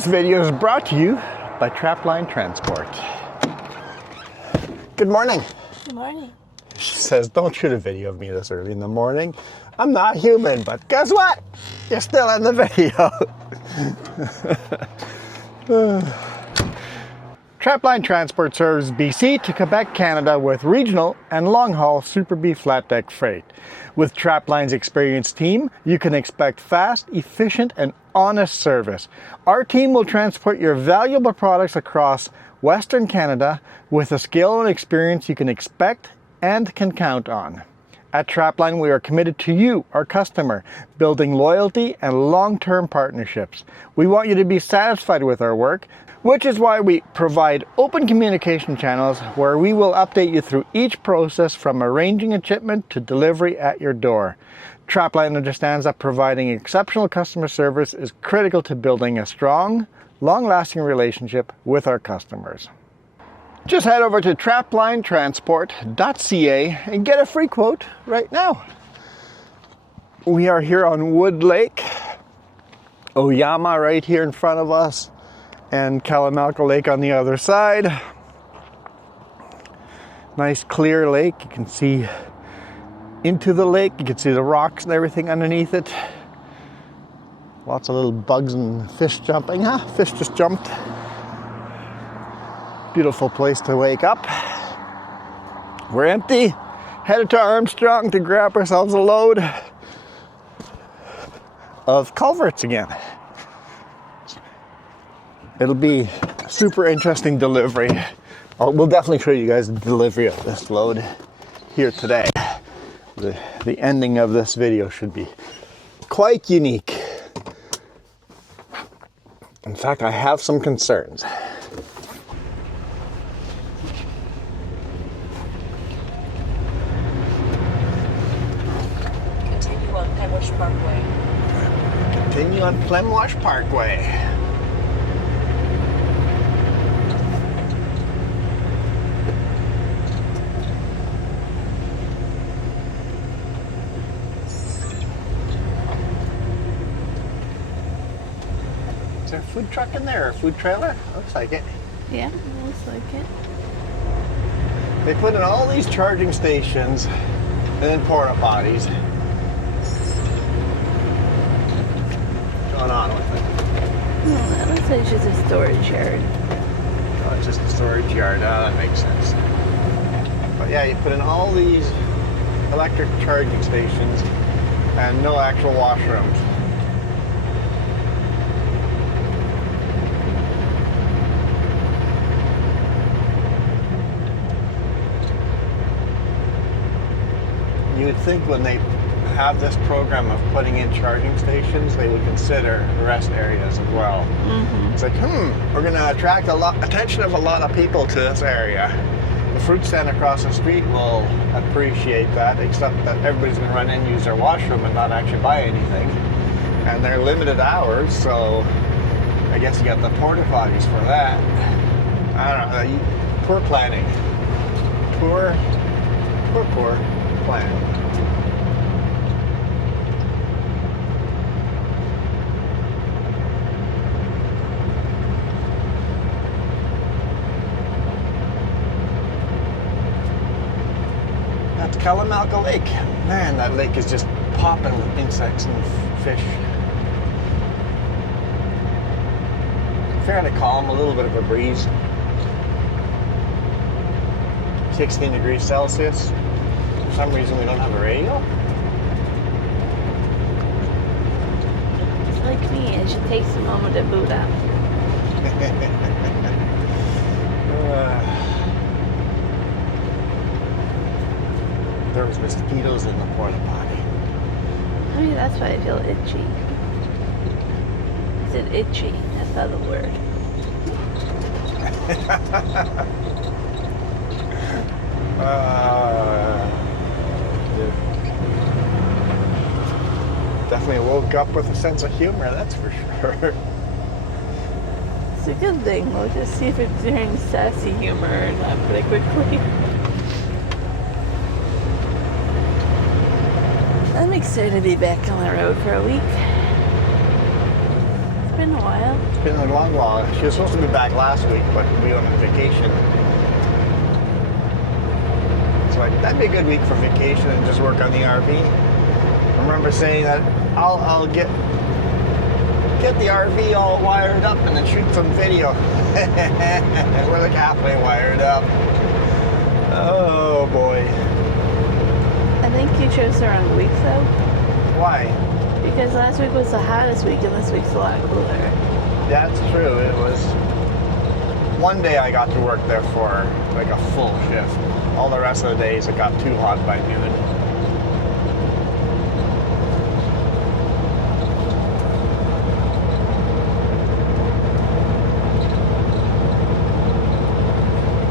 This video is brought to you by Trapline Transport. Good morning. Good morning. She says, don't shoot a video of me this early in the morning. I'm not human, but guess what? You're still in the video. Trapline Transport serves BC to Quebec, Canada with regional and long-haul Super B flat deck freight. With Trapline's experienced team, you can expect fast, efficient, and honest service. Our team will transport your valuable products across Western Canada with the skill and experience you can expect and can count on. At Trapline, we are committed to you, our customer, building loyalty and long-term partnerships. We want you to be satisfied with our work, which is why we provide open communication channels where we will update you through each process from arranging a shipment to delivery at your door. Trapline understands that providing exceptional customer service is critical to building a strong, long-lasting relationship with our customers. Just head over to traplinetransport.ca and get a free quote right now. We are here on Wood Lake, Oyama right here in front of us, and Kalamalka Lake on the other side. Nice clear lake. You can see into the lake. You can see the rocks and everything underneath it. Lots of little bugs and fish jumping. Fish just jumped. Beautiful place to wake up. We're empty. Headed to Armstrong to grab ourselves a load of culverts again. It'll be a super interesting delivery. We'll definitely show you guys the delivery of this load here today. The ending of this video should be quite unique. In fact, I have some concerns. Continue on Pemwash Parkway. Continue on Pemwash Parkway. Is there a food truck in there or a food trailer? Looks like it. Yeah, it looks like it. They put in all these charging stations and then porta potties. What's going on with it? Oh, that looks like just a storage yard. Oh, it's just a storage yard. That makes sense. But yeah, you put in all these electric charging stations and no actual washrooms. You would think when they have this program of putting in charging stations, they would consider rest areas as well. Mm-hmm. It's like, we're going to attract attention of a lot of people to this area. The fruit stand across the street will appreciate that, except that everybody's going to run in, use their washroom, and not actually buy anything. And they're limited hours, so I guess you got the porta potties for that. I don't know. Poor planning. Poor plan. That's Kalamalka Lake. Man, that lake is just popping with insects and fish. Fairly calm, a little bit of a breeze. 16 degrees Celsius. For some reason we don't have a radio. Just like me, it should take a moment to boot up. There was mosquitoes in the porta potty. Maybe that's why I feel itchy. Is it itchy? That's not the word. Definitely woke up with a sense of humor, that's for sure. It's a good thing. We'll just see if it's during sassy humor or not pretty quickly. I'm excited to be back on the road for a week. It's been a while. It's been a long while. She was supposed to be back last week, but we went on vacation. So that'd be a good week for vacation and just work on the RV. I remember saying that I'll get the RV all wired up and then shoot some video. We're like halfway wired up. Oh boy. I think you chose the wrong week though. Why? Because last week was the hottest week and this week's a lot cooler. That's true. It was one day I got to work there for like a full shift. All the rest of the days it got too hot by noon.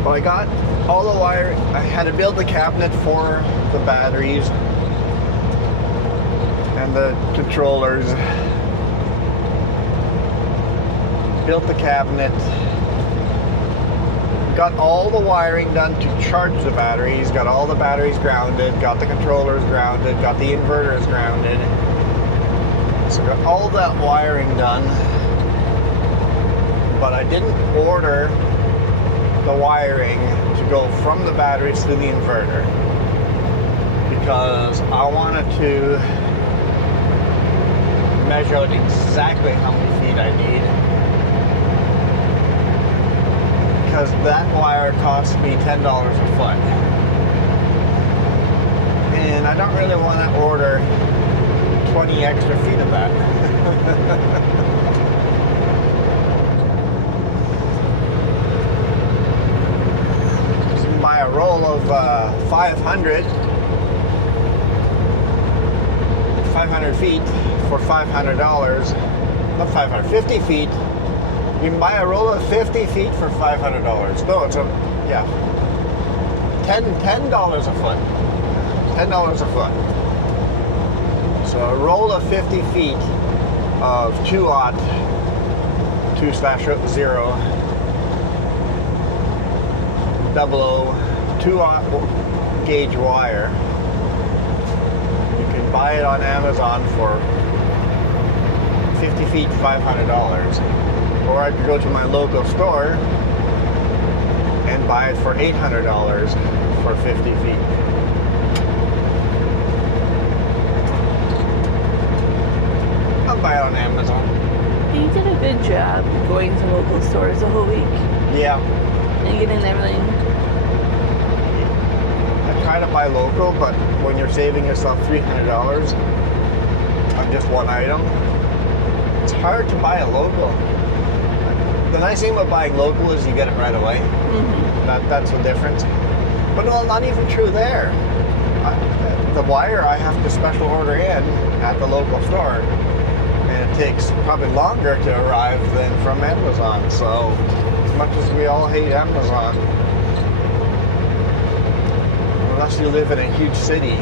Well, I got all the wire. I had to build the cabinet for the batteries and the controllers. Built the cabinet. Got all the wiring done to charge the batteries. Got all the batteries grounded. Got the controllers grounded. Got the inverters grounded. So got all that wiring done. But I didn't order the wiring to go from the batteries to the inverter because I wanted to measure out exactly how many feet I need, because that wire cost me $10 a foot and I don't really want to order 20 extra feet of that. Buy a roll of 500 feet for $500. Not 550 feet. You can buy a roll of 50 feet for $500. No, it's $10 a foot. $10 a foot. So a roll of 50 feet of 2/0 2/0 gauge wire. You can buy it on Amazon for 50 feet, $500. Or I could go to my local store and buy it for $800 for 50 feet. I'll buy it on Amazon. You did a good job going to local stores the whole week. Yeah. And getting everything. I try to buy local, but when you're saving yourself $300 on just one item, it's hard to buy a local. The nice thing about buying local is you get it right away. Mm-hmm. That's the difference. But well, not even true there. The wire I have to special order in at the local store, and it takes probably longer to arrive than from Amazon. So as much as we all hate Amazon, unless you live in a huge city,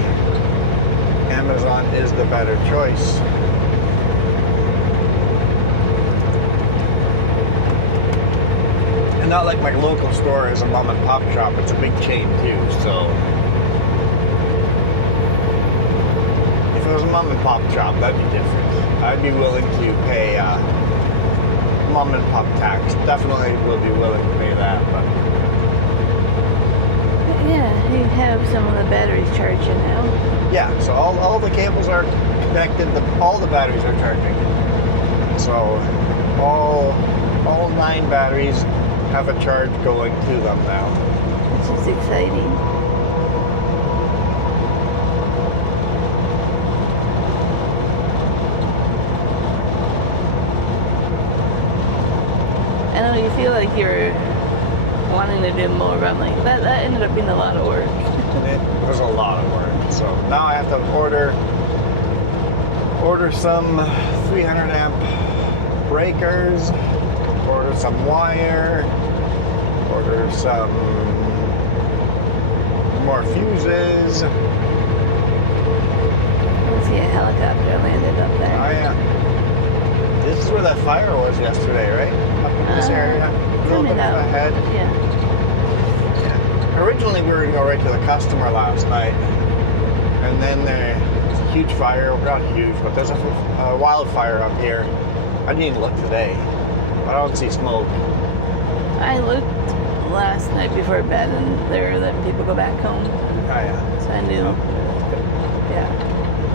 Amazon is the better choice. And not like my local store is a mom and pop shop, it's a big chain too, so if it was a mom and pop shop, that'd be different. I'd be willing to pay mom and pop tax. Definitely will be willing to pay that, but yeah, you have some of the batteries charging now. yeah, so all the cables are connected, all the batteries are charging. So all 9 batteries have a charge going to them now. Which is exciting. I know you feel like you're wanting to do more, but I'm like, that ended up being a lot of work. It was a lot of work. So now I have to order some 300 amp breakers, order some wire, order some more fuses. I see a helicopter landed up there. Oh yeah. This is where that fire was yesterday, right? Up in this area. A little bit ahead. Yeah. Originally we were going to go right to the customer last night. And then there's a huge fire. Well, not huge, but there's a wildfire up here. I didn't even look today. I don't see smoke. I looked last night before bed, and they were letting people go back home. Oh yeah. So I knew. Yeah.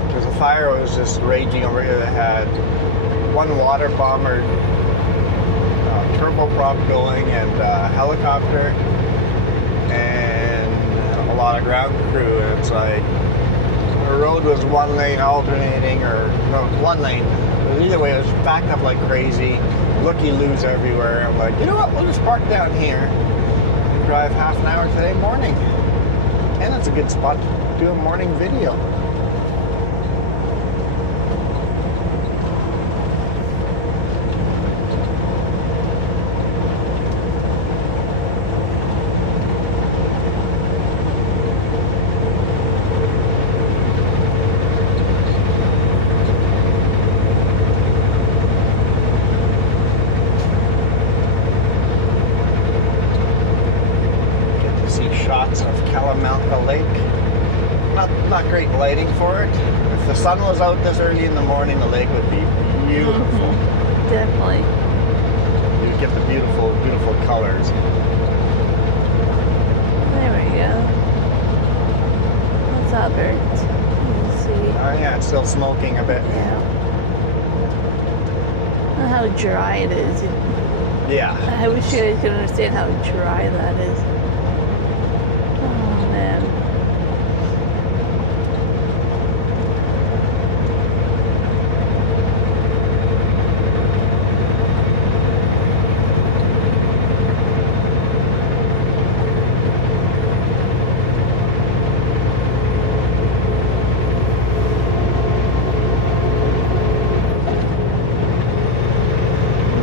Because the fire was just raging over here. They had one water bomber turboprop going and a helicopter and a lot of ground crew. And it's like the road was one lane alternating, or no, one lane. But either way, it was backed up like crazy. Looky-loos everywhere. I'm like, you know what? We'll just park down here and drive half an hour today morning. And it's a good spot to do a morning video. Not great lighting for it. If the sun was out this early in the morning, the lake would be beautiful. Mm-hmm. Definitely. You'd get the beautiful, beautiful colors. There we go. What's up, Bert? Let's see. Oh yeah, it's still smoking a bit. Yeah. Look how dry it is. Yeah. I wish you guys could understand how dry that is. Oh man.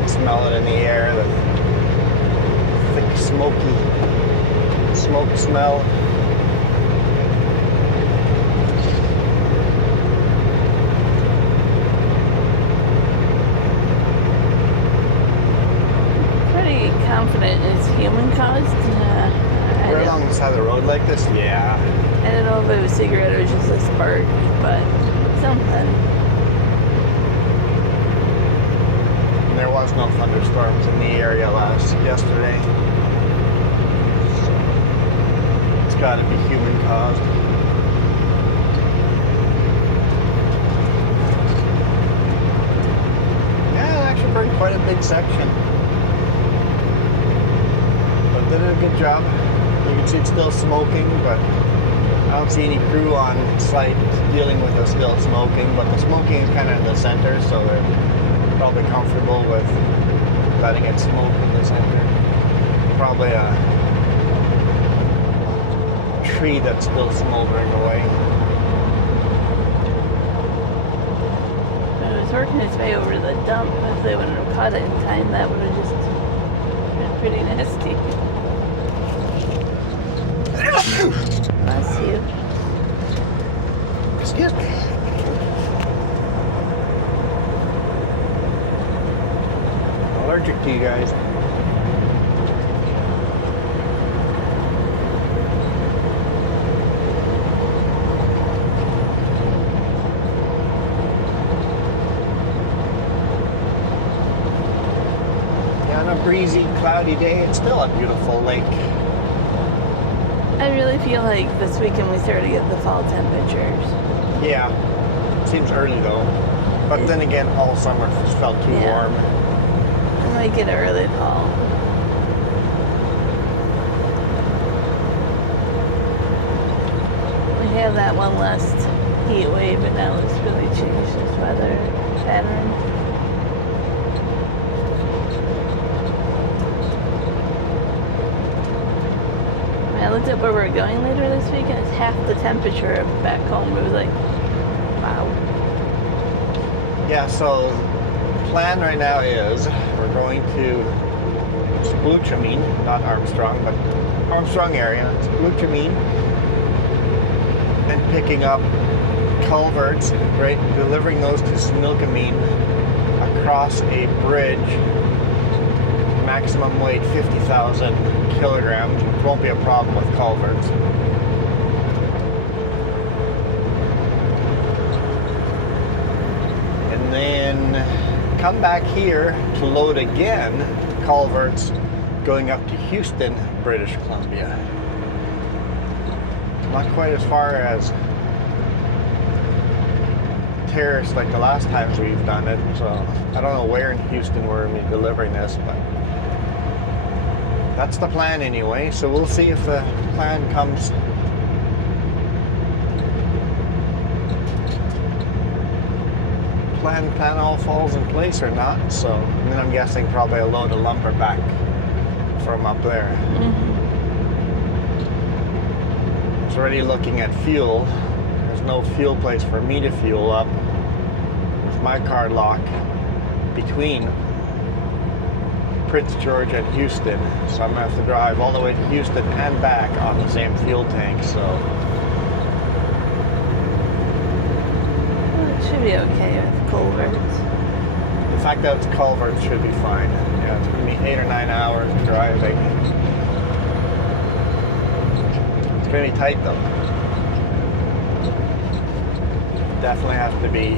Smell it in the air, the thick, smoky smoke smell. Pretty confident it's human caused. We're along the side of the road like this? Yeah. I don't know if it was a cigarette or just a spark, but something. There was no thunderstorms in the area yesterday. So it's got to be human caused. Yeah, it actually burned quite a big section. But they did a good job. You can see it's still smoking, but I don't see any crew on site dealing with the still smoking. But the smoking is kind of in the center, so they're probably comfortable with letting it smoke in the center. Probably a tree that's still smoldering away. It was working its way over to the dump. If they wouldn't have caught it in time, that would have just been pretty nasty. Bless you. Excuse me. Allergic to you guys. Yeah, on a breezy, cloudy day, it's still a beautiful lake. I really feel like this weekend we started to get the fall temperatures. Yeah, seems early though. But then again, all summer just felt too warm. I might get early fall. We have that one last heat wave, and now it's really changed this weather pattern. I looked up where we're going later this week, and it's half the temperature of back home. It was like, wow. Yeah, so the plan right now is we're going to Similkameen, not Armstrong, but Armstrong area, Similkameen, and picking up culverts, right, delivering those to Similkameen across a bridge, maximum weight 50,000 kilograms, which won't be a problem with culverts. And then come back here to load again culverts going up to Houston, British Columbia. Not quite as far as Terrace like the last times we've done it, so I don't know where in Houston we're going to be delivering this, but that's the plan anyway, so we'll see if the plan comes. Plan all falls in place or not, so and then I'm guessing probably a load of lumber back from up there. It's already looking at fuel. There's no fuel place for me to fuel up with my car lock between Prince George and Houston, so I'm gonna have to drive all the way to Houston and back on the same fuel tank, so Well, it should be okay with culverts. the fact that it's culverts should be fine. Yeah, it's gonna be 8 or 9 hours driving. It's gonna be tight though. Definitely have to be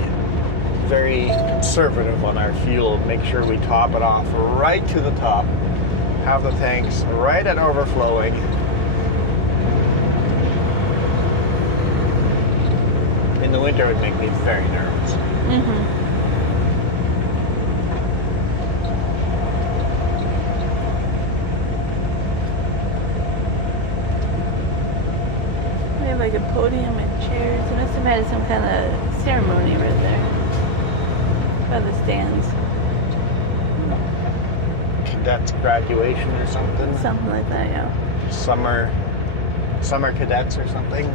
very conservative on our fuel. Make sure we top it off right to the top. Have the tanks right at overflowing. In the winter, it would make me very nervous. We have like a podium and chairs. They must have had some kind of ceremony right there by the stands. Cadets graduation or something. Something like that, yeah. Summer cadets or something.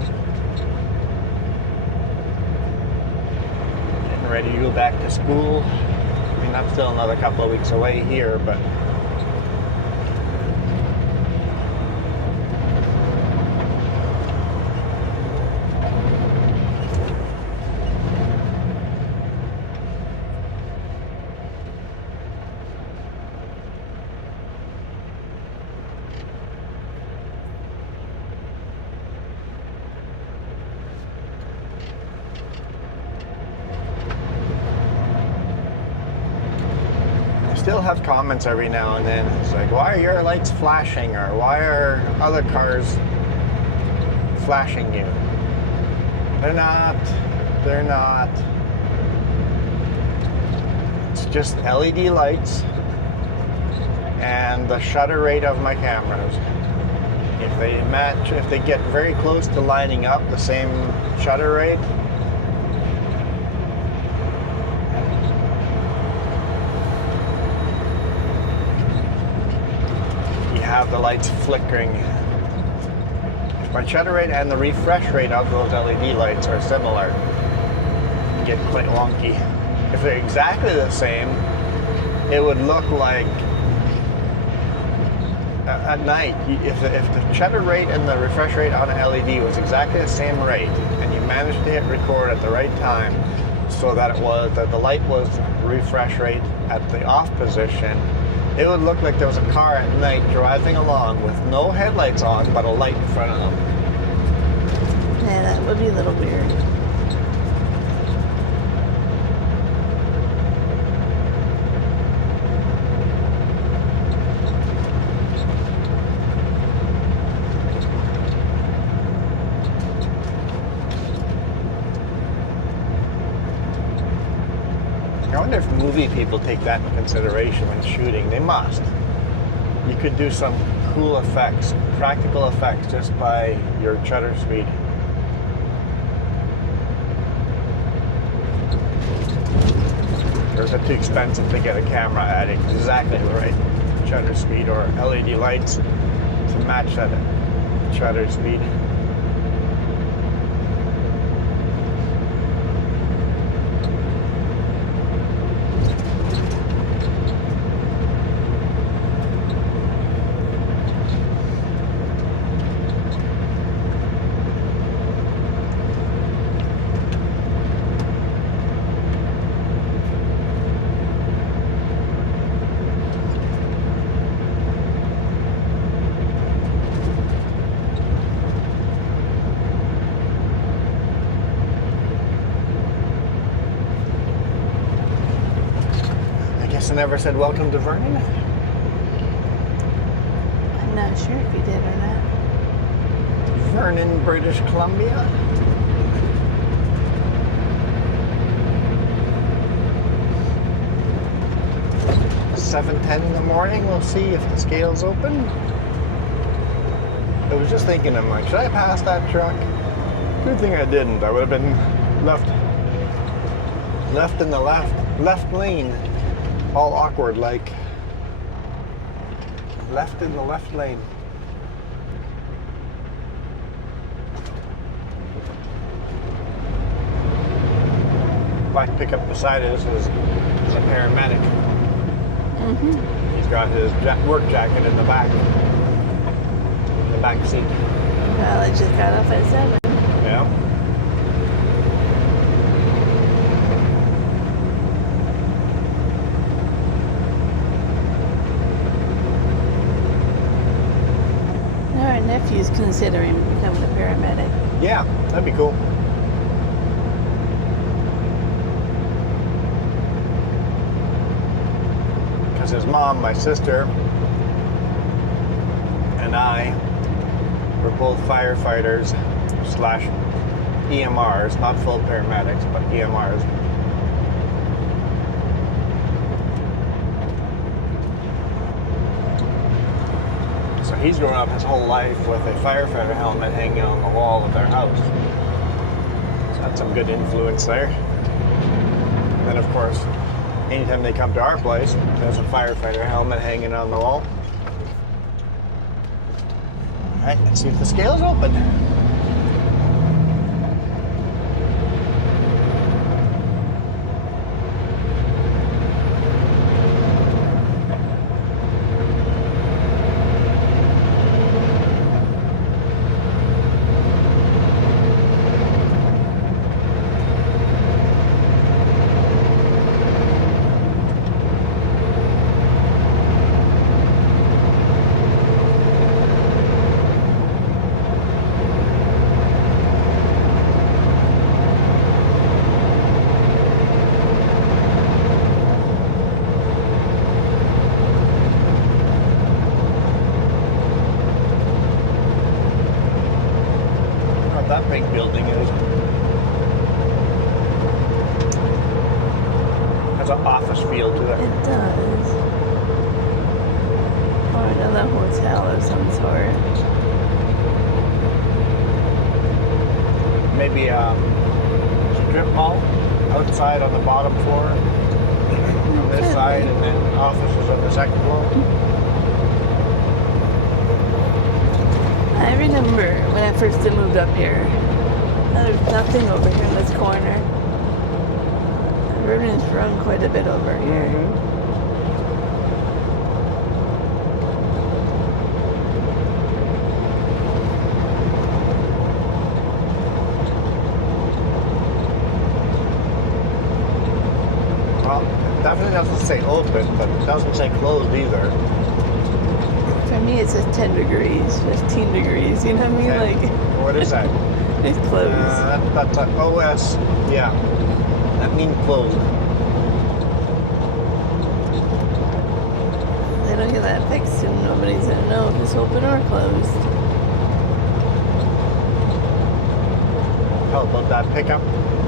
Getting ready to go back to school. I mean, that's still another couple of weeks away here, but still have comments every now and then. It's like, why are your lights flashing, or why are other cars flashing you? They're not. They're not. It's just LED lights and the shutter rate of my cameras. If they match, if they get very close to lining up the same shutter rate, have the lights flickering. If my shutter rate and the refresh rate of those LED lights are similar, it can get quite wonky. If they're exactly the same, it would look like at night, if the shutter rate and the refresh rate on an LED was exactly the same rate, and you managed to hit record at the right time, so that the light was refresh rate at the off position, it would look like there was a car at night driving along with no headlights on, but a light in front of them. Yeah, that would be a little weird. I wonder if movie people take that into consideration when shooting. They must. You could do some cool effects, practical effects, just by your shutter speed. Or is it too expensive to get a camera at exactly the right shutter speed, or LED lights to match that shutter speed? Notice I never said welcome to Vernon. I'm not sure if you did or not. Vernon, British Columbia. $7:10 in the morning. We'll see if the scale's open. I was just thinking, I'm like, should I pass that truck? Good thing I didn't. I would have been left in the left lane, all awkward like. Left in the left lane. Black pickup beside us is a paramedic. Mm-hmm. He's got his work jacket in the back seat. Well, I just got off at 7. Yeah. Now our nephew's considering becoming a paramedic. Yeah, that'd be cool. Because his mom, my sister, and I were both firefighters / EMRs, not full paramedics, but EMRs. So he's grown up his whole life with a firefighter helmet hanging on the wall of their house. So that's some good influence there. And then of course, anytime they come to our place, there's a firefighter helmet hanging on the wall. Alright, let's see if the scale's open. That big building is. Has an office feel to it. It does. Or another hotel of some sort. Maybe a strip mall outside on the bottom floor on this side, and then offices on the second floor. I remember when I first moved up here, there's nothing over here in this corner. Vernon's grown quite a bit over here. Well, it definitely doesn't say open, but it doesn't say closed either. For me, it says 10 degrees, 15 degrees, you know what I mean? Okay. Like, What is that? it's closed. That's an OS. Yeah, that means closed. They don't get that fixed and nobody's gonna know if it's open or closed. How about that pickup?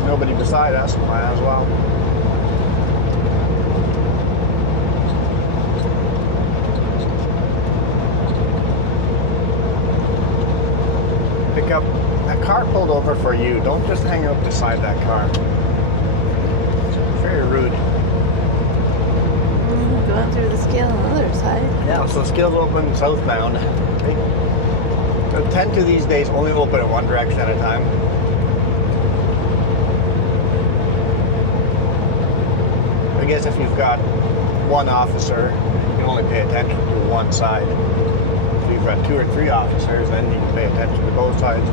Nobody beside us, might as well. Pick up. That car pulled over for you. Don't just hang out beside that car. Very rude. Going through the scale on the other side. Yeah, so scale's open southbound. So 10 to these days only open in one direction at a time. I guess if you've got one officer, you can only pay attention to one side. If you've got 2 or 3 officers, then you can pay attention to both sides.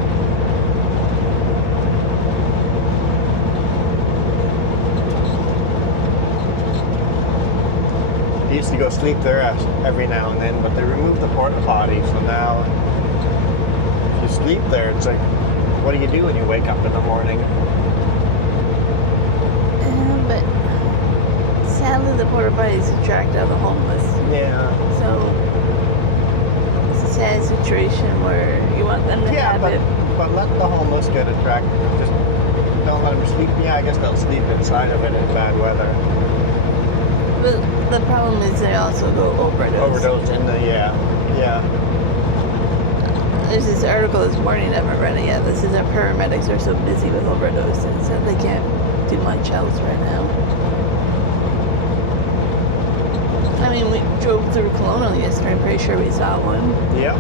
I used to go sleep there every now and then, but they removed the porta potty, so now if you sleep there, it's like, what do you do when you wake up in the morning? But sadly, the porta everybody's attracted of the homeless. Yeah. So it's a sad situation where you want them to have it. But let the homeless get attracted. Just don't let them sleep. Yeah, I guess they'll sleep inside of it in bad weather. But the problem is they also go overdose. In the, yeah. There's this article this morning, I haven't read it yet. This is our paramedics are so busy with overdoses that they can't do much else right now. I mean, we drove through Colonial yesterday. I'm pretty sure we saw one. Yeah.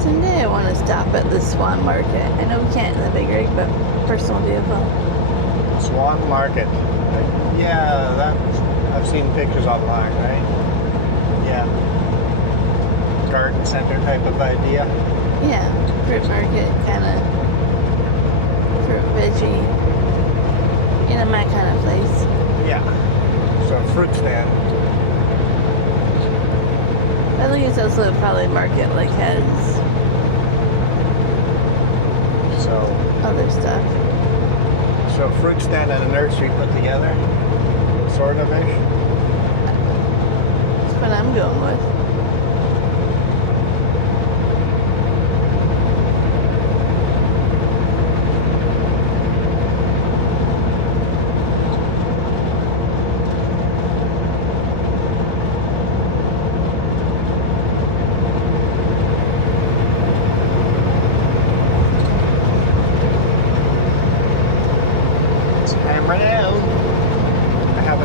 Someday I want to stop at the Swan Market. I know we can't in the big rig, but personal vehicle. Swan Market. Yeah, I've seen pictures online, right? Yeah. Garden center type of idea. Yeah, fruit market, kind of fruit, veggie, my kind of place. Yeah. So fruit stand. I think it's also probably a market like has other stuff. So fruit stand and a nursery put together, sort of-ish. That's what I'm going with.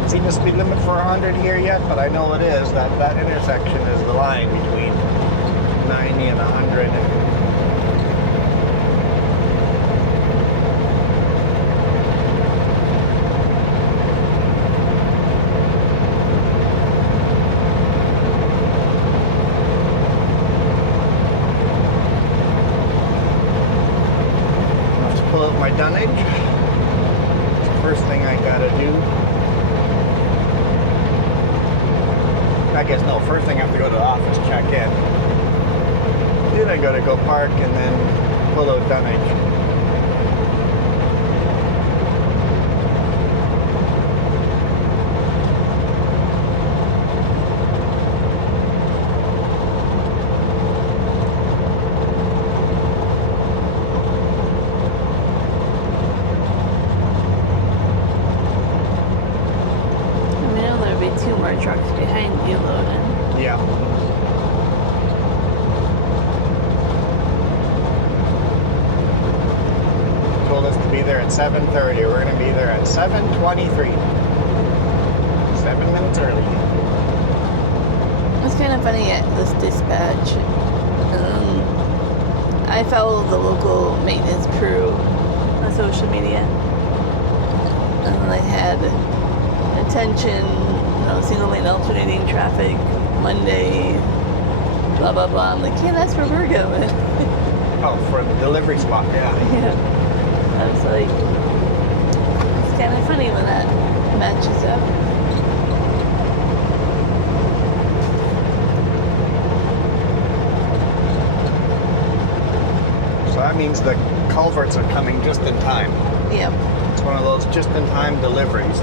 Seen the speed limit for 100 here yet, but I know it is. That intersection is the line between 90 and 100. I have to pull out my dunnage. It's the first thing I gotta do. I guess no, first thing I have to go to the office, check in. Then I gotta go park and then pull out dunnage. Two more trucks behind you loading. Yeah. Told us to be there at 7:30. We're going to be there at 7:23. 7 minutes early. It's kind of funny at this dispatch. I follow the local maintenance crew on social media. And they had attention, single lane alternating traffic, Monday, blah, blah, blah. I'm like, yeah, that's where we're going. Oh, for the delivery spot, yeah. Yeah. I was like, it's kind of funny when that matches up. So that means the culverts are coming just in time. Yep. It's one of those just-in-time deliveries.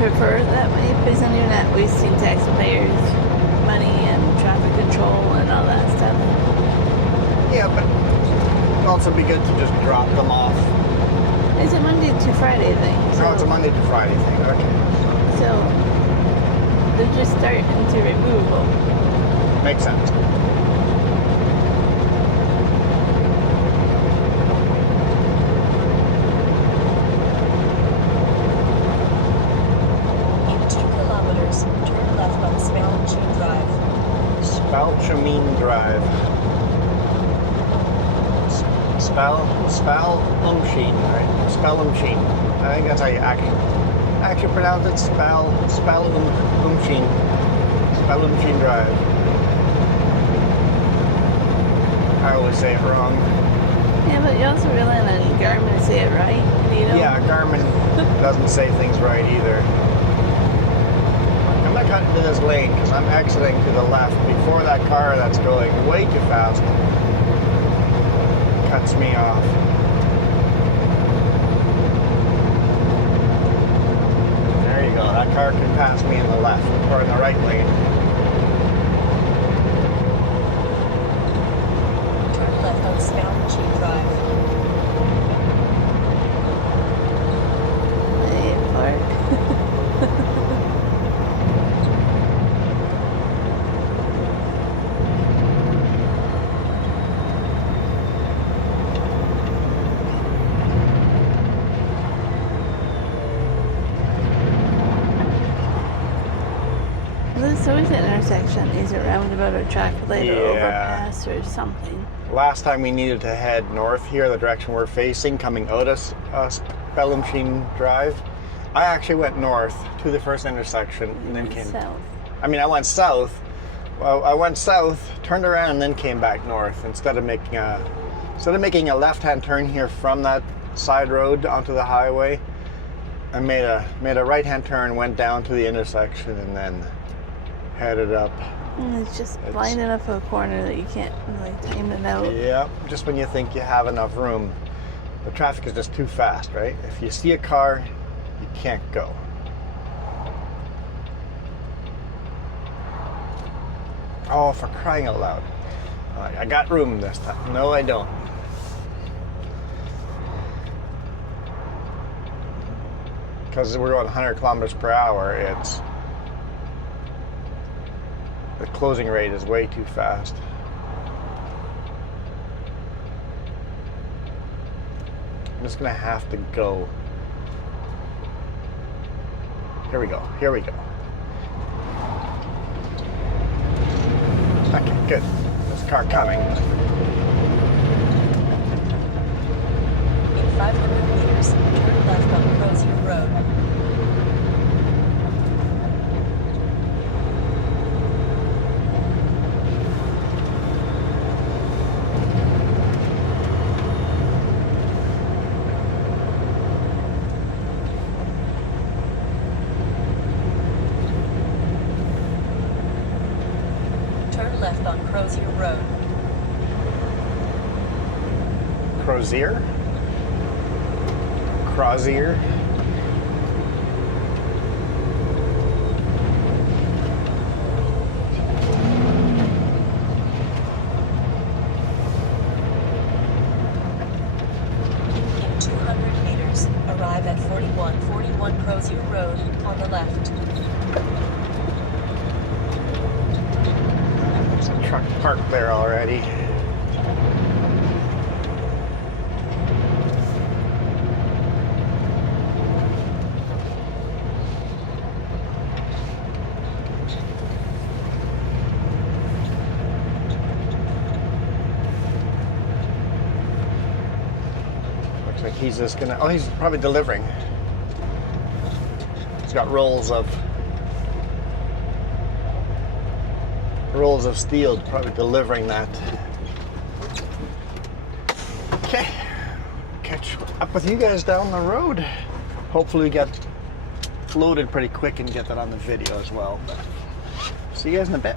Prefer that way because then you're not wasting taxpayers' money and traffic control and all that stuff. Yeah, but it'd also be good to just drop them off. It's a Monday to Friday thing. So, No, it's a Monday to Friday thing, okay. So they're just starting to remove them. Makes sense. Similkameen Drive. Spellumsheen, right? Spellumsheen. I think that's how you actually pronounce it. Spellumsheen. Spellumsheen Drive. I always say it wrong. Yeah, but you also rely on Garmin to say it right. You know? Yeah, Garmin doesn't say things right either. I'm not cutting into this lane because I'm exiting to the left before that car that's going way too fast cuts me off. There you go. That car can pass me in the left or in the right lane. Turn left on Similkameen Drive. Hey, Park. There's always an intersection, is a roundabout or track light or overpass or something. Last time we needed to head north here, the direction we're facing, coming out of Spellumsheen Drive. I actually went north to the first intersection and then came South. I mean, I went south. Well, I went south, turned around, and then came back north instead of making a left-hand turn here from that side road onto the highway. I made a right-hand turn, went down to the intersection, and then headed up. And it's just blind enough of a corner that you can't really time it out. Yeah, just when you think you have enough room, the traffic is just too fast, right? If you see a car, you can't go. Oh, for crying out loud. I got room this time. No, I don't. Because we're going 100 kilometers per hour, the closing rate is way too fast. I'm just gonna have to go. Here we go. Here we go. Okay, good. There's a car coming. In 500 meters, turn left on Crozier Road. Turn left on Crozier Road. Crozier? Crozier? In 200 meters, arrive at 4141 Crozier Road on the left. There's a truck parked there already. Looks like he's just gonna, oh, he's probably delivering. He's got rolls of steel, probably delivering that. Okay, catch up with you guys down the road. Hopefully we get loaded pretty quick and get that on the video as well. But see you guys in a bit.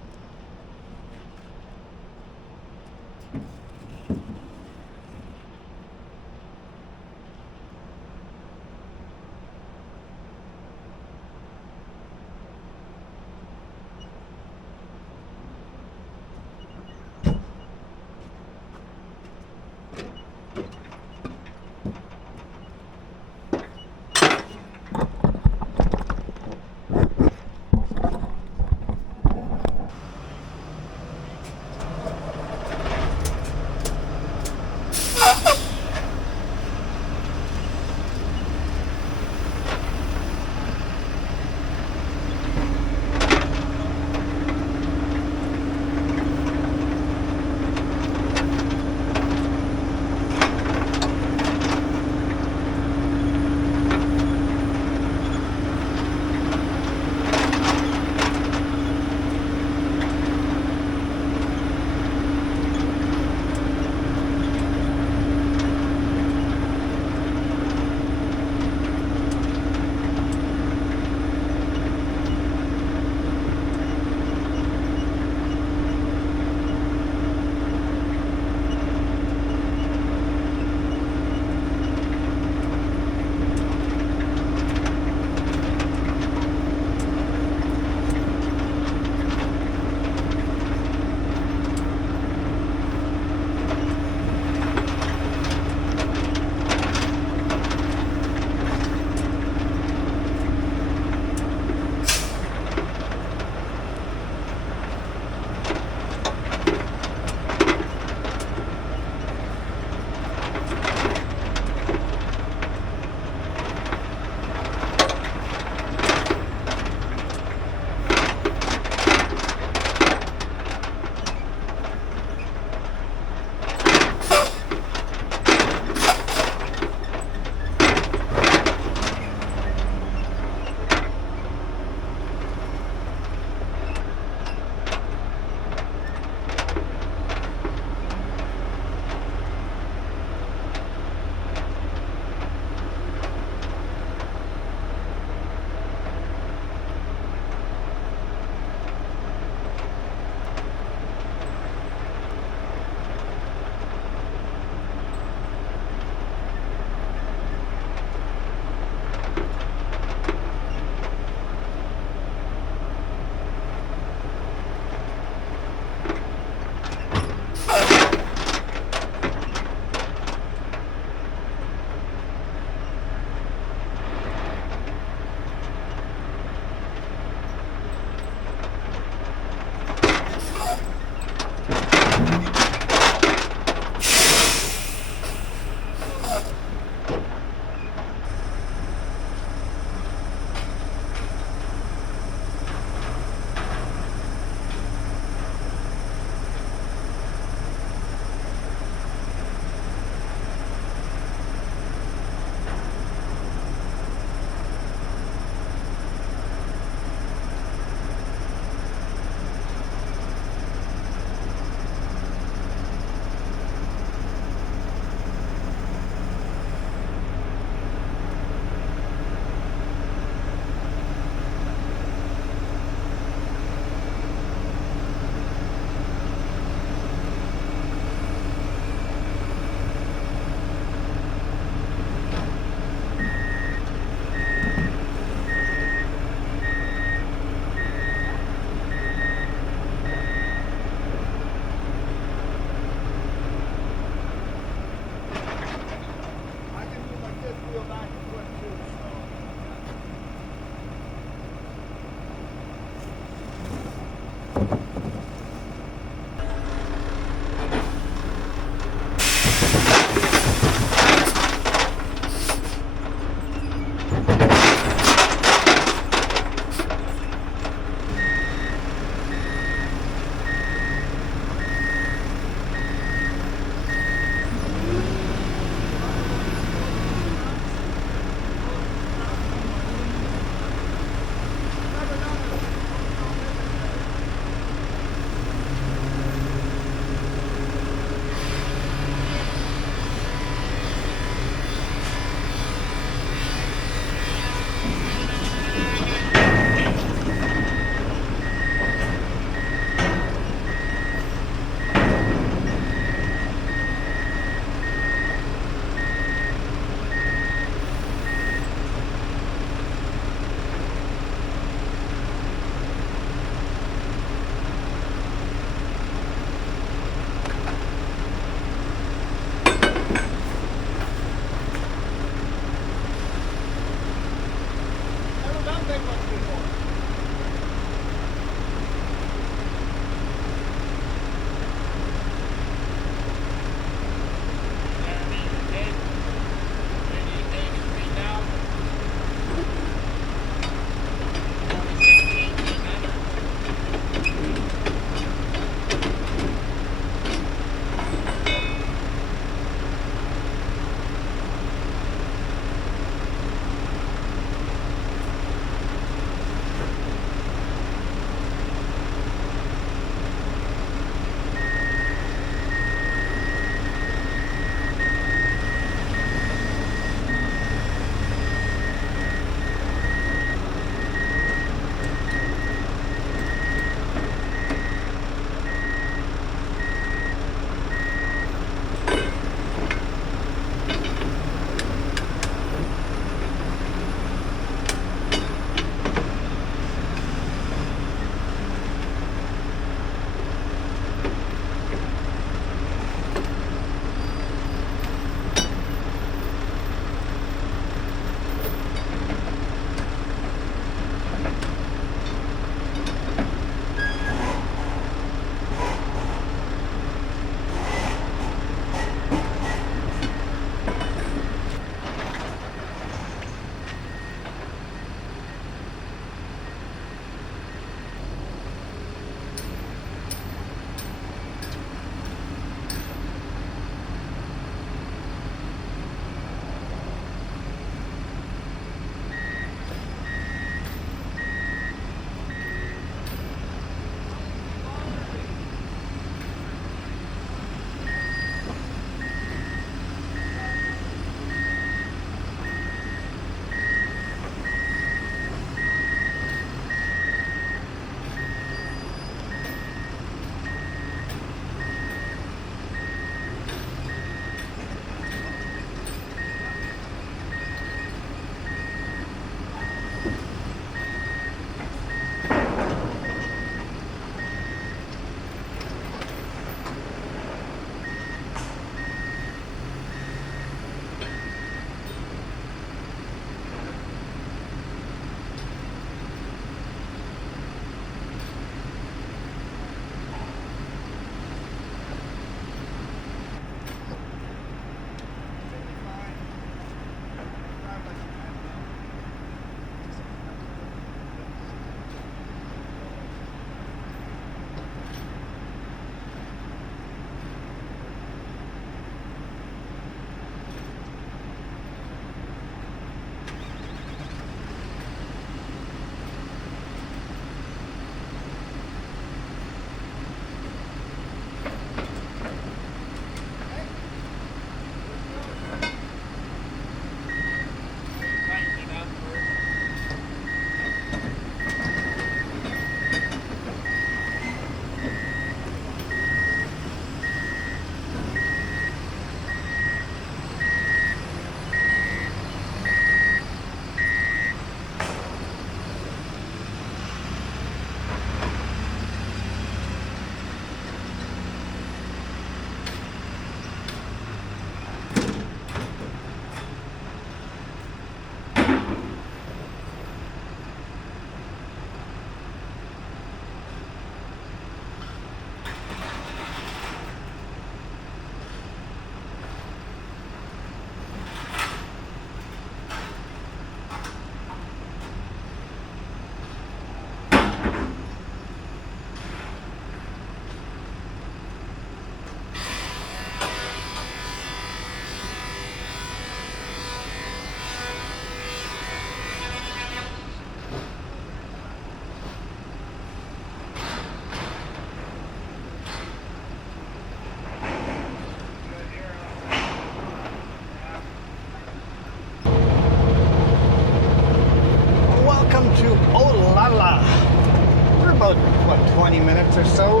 20 minutes or so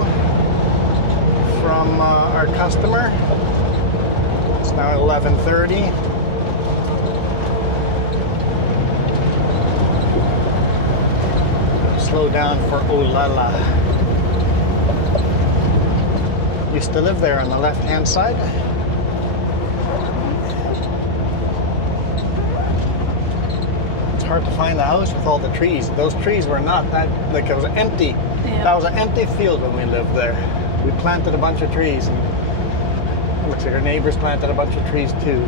from our customer. It's now 11:30. Slow down for Olalla. Used to live there on the left-hand side. hard to find the house with all the trees. Those trees were not that, like it was empty. Yeah. That was an empty field when we lived there. We planted a bunch of trees, and it looks like our neighbors planted a bunch of trees too.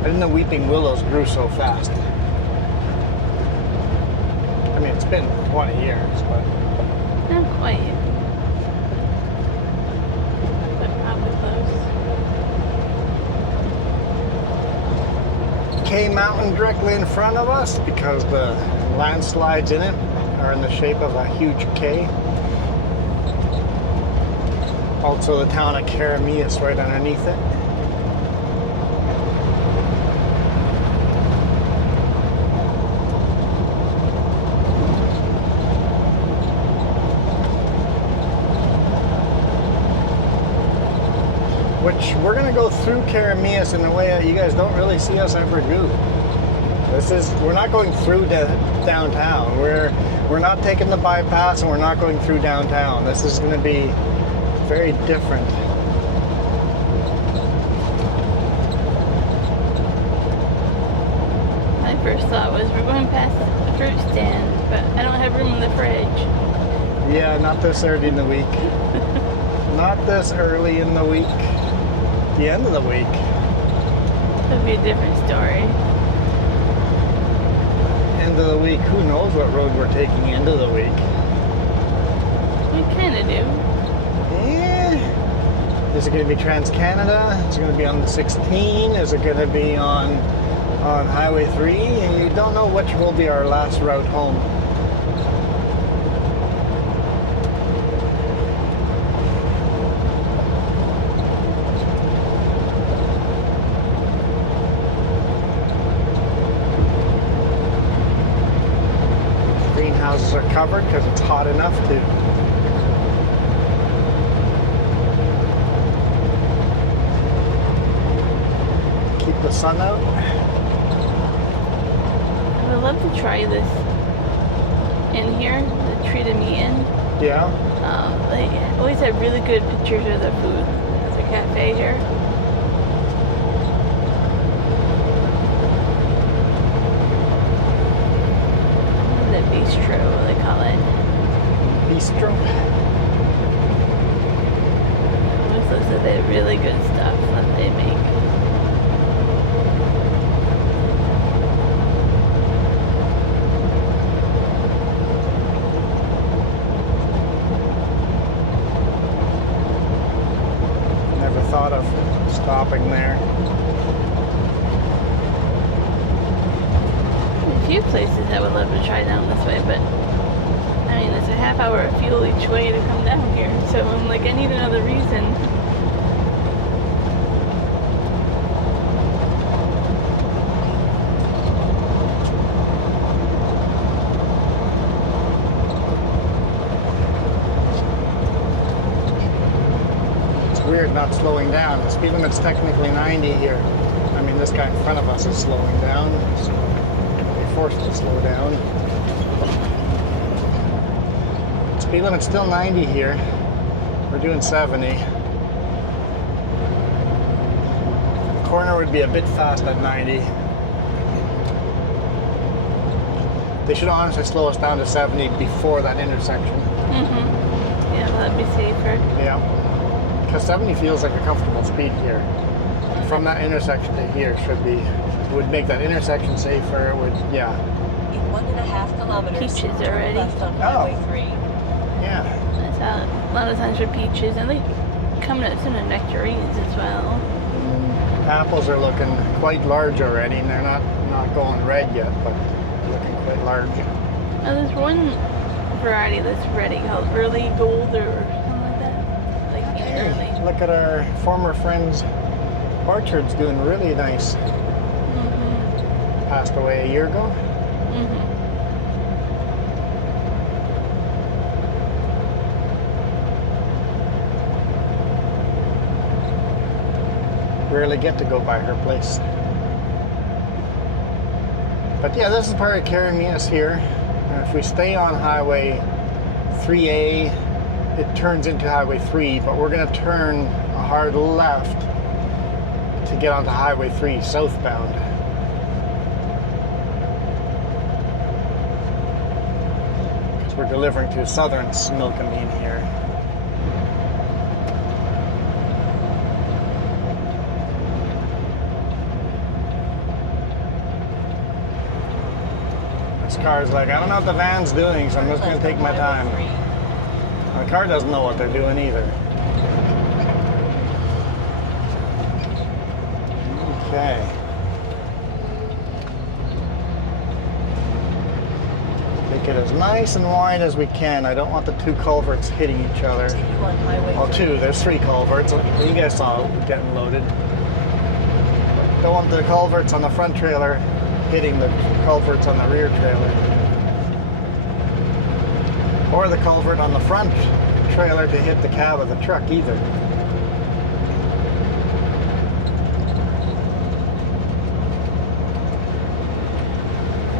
I didn't know weeping willows grew so fast. I mean, it's been 20 years, but Not quite. But probably close. K Mountain directly in front of us because the landslides in it are in the shape of a huge K. Also the town of Karamias right underneath it. Which we're gonna go through Karamias in a way that you guys don't really see us ever do. We're not going through downtown. We're not taking the bypass, and we're not going through downtown. This is gonna be very different. My first thought was we're going past the fruit stand, but I don't have room in the fridge. Yeah, not this early in the week. Not this early in the week. The end of the week. That'd be a different story. End of the week. Who knows what road we're taking end of the week? We kind of do. Yeah. Is it going to be Trans-Canada? Is it going to be on the 16? Is it going to be on Highway 3? And you don't know which will be our last route home. Greenhouses are covered because it's hot enough to. Keep the sun out. I would love to try this in here, the treated me in. Yeah. They always have really good pictures of the food. There's a cafe here. The bistro, they call it. Bistro. Always looks like they have really good stuff that they make. Never thought of stopping there. There's a few places I would love to try down this way, but I mean, it's a half-hour of fuel each way to come down here, so I'm like, I need another reason. It's weird not slowing down. The speed limit's technically 90 here. I mean, this guy in front of us is slowing down, so we're forced to slow down. Speed limit's still 90 here. We're doing 70. Corner would be a bit fast at 90. They should honestly slow us down to 70 before that intersection. Yeah, that'd be safer. Yeah. Because 70 feels like a comfortable speed here. From that intersection to here would make that intersection safer. It would, yeah. In 1.5 kilometers, Peaches turn already. left on Highway 3. Yeah. That's how a lot of times for peaches, and they come out soon in nectarines as well. Apples are looking quite large already, and they're not going red yet, but looking quite large. Oh, there's one variety that's ready called early gold or something like that. Like Hey, early. look at our former friend's orchard's doing really nice. Passed away a year ago. Rarely get to go by her place. But yeah, this is part of Karamias here. If we stay on Highway 3A, it turns into Highway 3, but we're going to turn a hard left to get onto Highway 3 southbound. we're delivering to southern Similkameen here. This car's like, I don't know what the van's doing, so I'm just going to take my time. The car doesn't know what they're doing either. Okay. Make it as nice and wide as we can. I don't want the two culverts hitting each other. Well, two. There's three culverts. You guys saw it getting loaded. Don't want the culverts on the front trailer hitting the culverts on the rear trailer. Or the culvert on the front trailer to hit the cab of the truck either.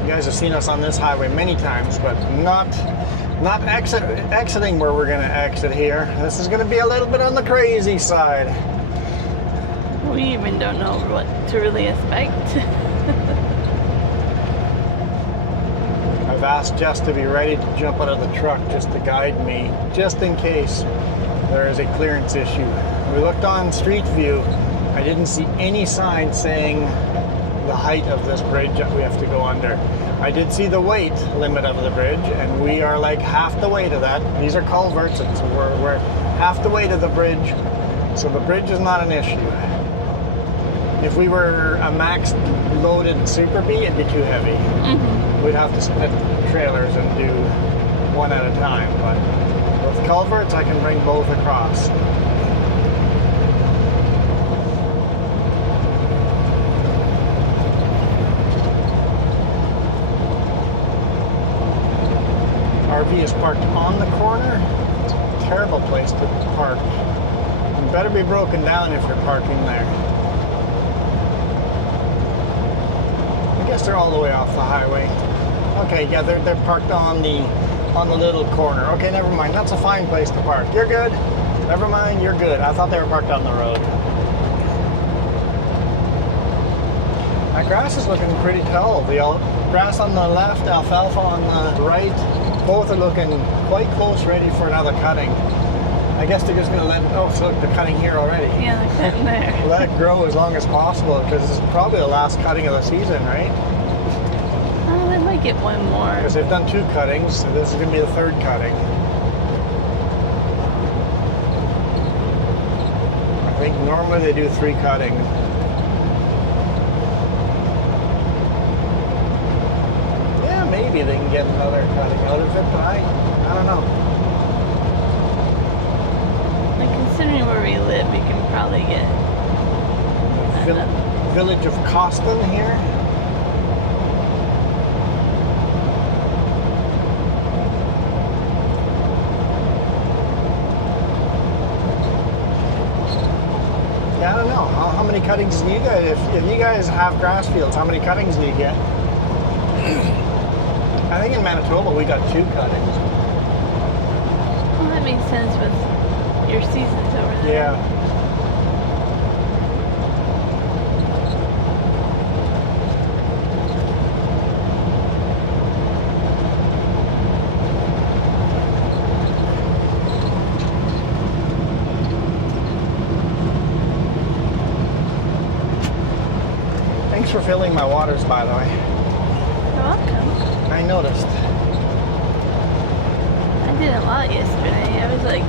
You guys have seen us on this highway many times, but not exiting where we're going to exit here. This is going to be a little bit on the crazy side. We even don't know what to really expect. I've asked Jess to be ready to jump out of the truck just to guide me, just in case there is a clearance issue. We looked on Street View. I didn't see any sign saying the height of this bridge that we have to go under. I did see the weight limit of the bridge, and we are like half the way to that. These are culverts, and so we're half the way to the bridge, so the bridge is not an issue. If we were a max loaded Super B, it'd be too heavy. Mm-hmm. We'd have to split trailers and do one at a time, but with culverts, I can bring both across. RV is parked on the corner. It's a terrible place to park. You better be broken down if you're parking there. I guess they're all the way off the highway. Okay, yeah, they're parked on the little corner. Okay, never mind. That's a fine place to park. You're good. Never mind, you're good. I thought they were parked on the road. That grass is looking pretty tall. The grass on the left, alfalfa on the right, both are looking quite close, ready for another cutting. I guess they're just going to let it, oh, so they're cutting here already. Yeah, they're cutting there. Let it grow as long as possible, because this is probably the last cutting of the season, right? Oh, they might get one more. Because they've done 2 cuttings, so this is going to be the 3rd cutting. I think normally they do 3 cuttings. Yeah, maybe they can get another cutting out of it, but I don't know. Considering where we live, we can probably get Village of Coston here. Yeah, I don't know. How many cuttings do you guys, if you guys have grass fields, how many cuttings do you get? I think in Manitoba we got 2 cuttings. Well, that makes sense with your seasons over there. Yeah. Thanks for filling my waters, by the way. You're welcome. I noticed. I did a lot yesterday. I was like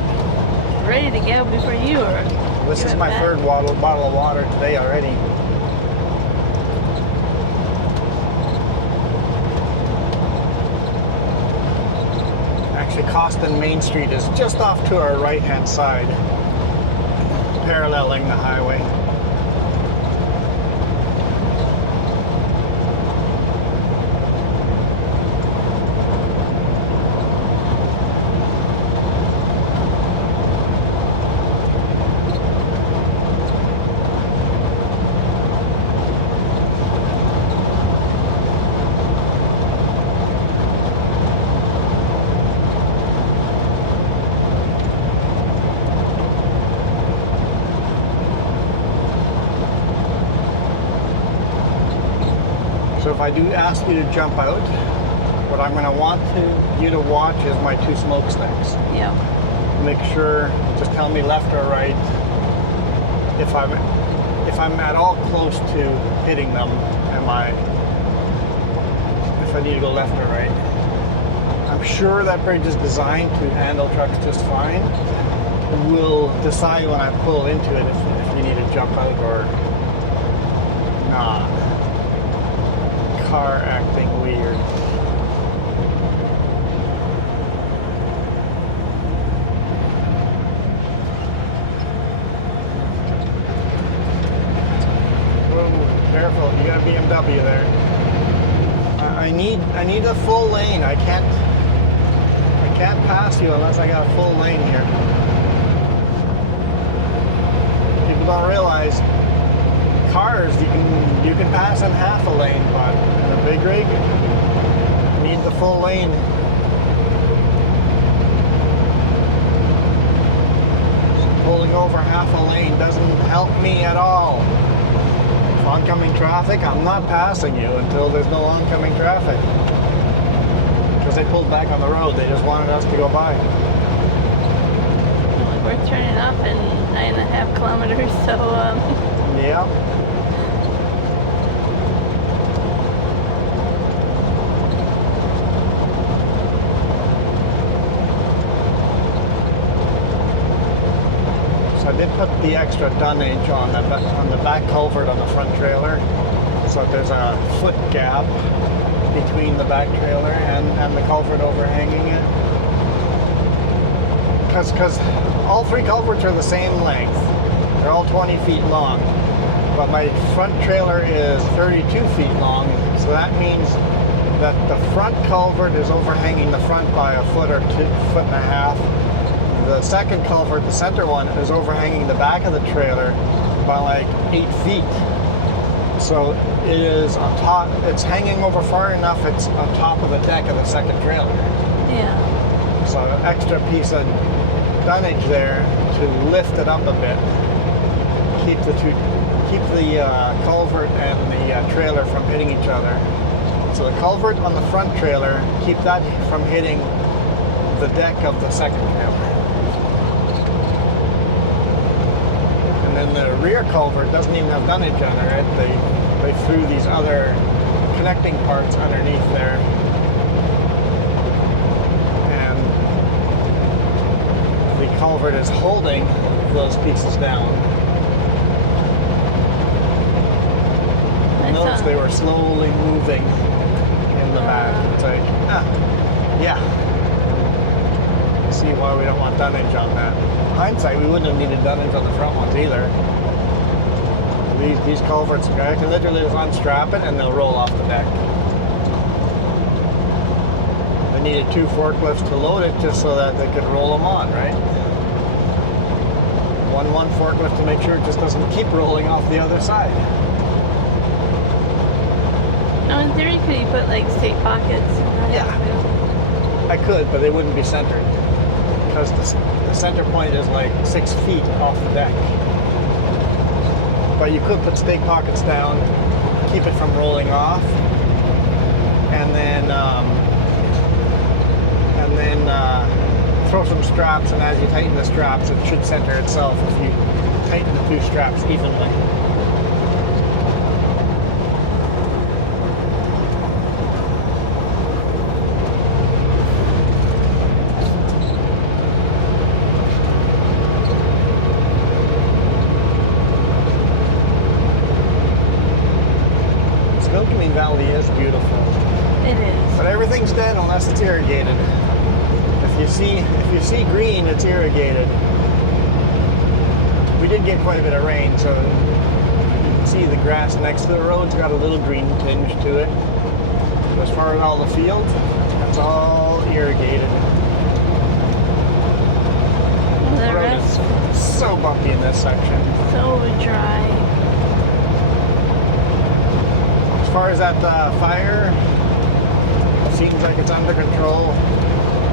ready to go before you were. This is my 3rd bottle of water today already. Actually, Coston Main Street is just off to our right-hand side, paralleling the highway. So if I do ask you to jump out, what I'm going to want you to watch is my two smokestacks. Yeah. Make sure, just tell me left or right if I'm at all close to hitting them. If I need to go left or right. I'm sure that bridge is designed to handle trucks just fine. We'll decide when I pull into it if you need to jump out or not. Car acting weird. Whoa, careful, you got a BMW there. I need a full lane. I can't pass you unless I got a full lane here. People don't realize cars you can pass in half a lane, but in a big rig you need the full lane. Pulling over half a lane doesn't help me at all. Oncoming traffic, I'm not passing you until there's no oncoming traffic. Because they pulled back on the road, they just wanted us to go by. Well, we're turning off in 9.5 kilometers, so Yeah. I did put the extra dunnage on the back culvert on the front trailer, so there's a foot gap between the back trailer and the culvert overhanging it. Because all three culverts are the same length. They're all 20 feet long, but my front trailer is 32 feet long, so that means that the front culvert is overhanging the front by a foot or foot and a half. The second culvert, the center one, is overhanging the back of the trailer by like 8 feet. So it is on top, it's hanging over far enough, it's on top of the deck of the second trailer. yeah. So an extra piece of dunnage there to lift it up a bit. Keep the culvert and the trailer from hitting each other. So the culvert on the front trailer, keep that from hitting the deck of the second trailer. And then the rear culvert doesn't even have dunnage under it. They threw these other connecting parts underneath there. And the culvert is holding those pieces down. Notice they were slowly moving in the back. It's like, yeah. See why we don't want dunnage on that. Hindsight, we wouldn't have needed dunnage on the front ones either. These culverts, I can literally just unstrap it and they'll roll off the deck. They needed 2 forklifts to load it just so that they could roll them on, right? One forklift to make sure it just doesn't keep rolling off the other side. Now, in theory, could you put like stick pockets? Yeah. I could, but they wouldn't be centered. Because the center point is like 6 feet off the deck. But you could put stake pockets down, keep it from rolling off, and then throw some straps, and as you tighten the straps, it should center itself if you tighten the 2 straps evenly. Similkameen Valley is beautiful. It is. But everything's dead unless it's irrigated. If you see green, it's irrigated. We did get quite a bit of rain, so you can see the grass next to the road's got a little green tinge to it. As far as all the fields, that's all irrigated. The road rest is so bumpy in this section. so dry. As far as that fire, seems like it's under control.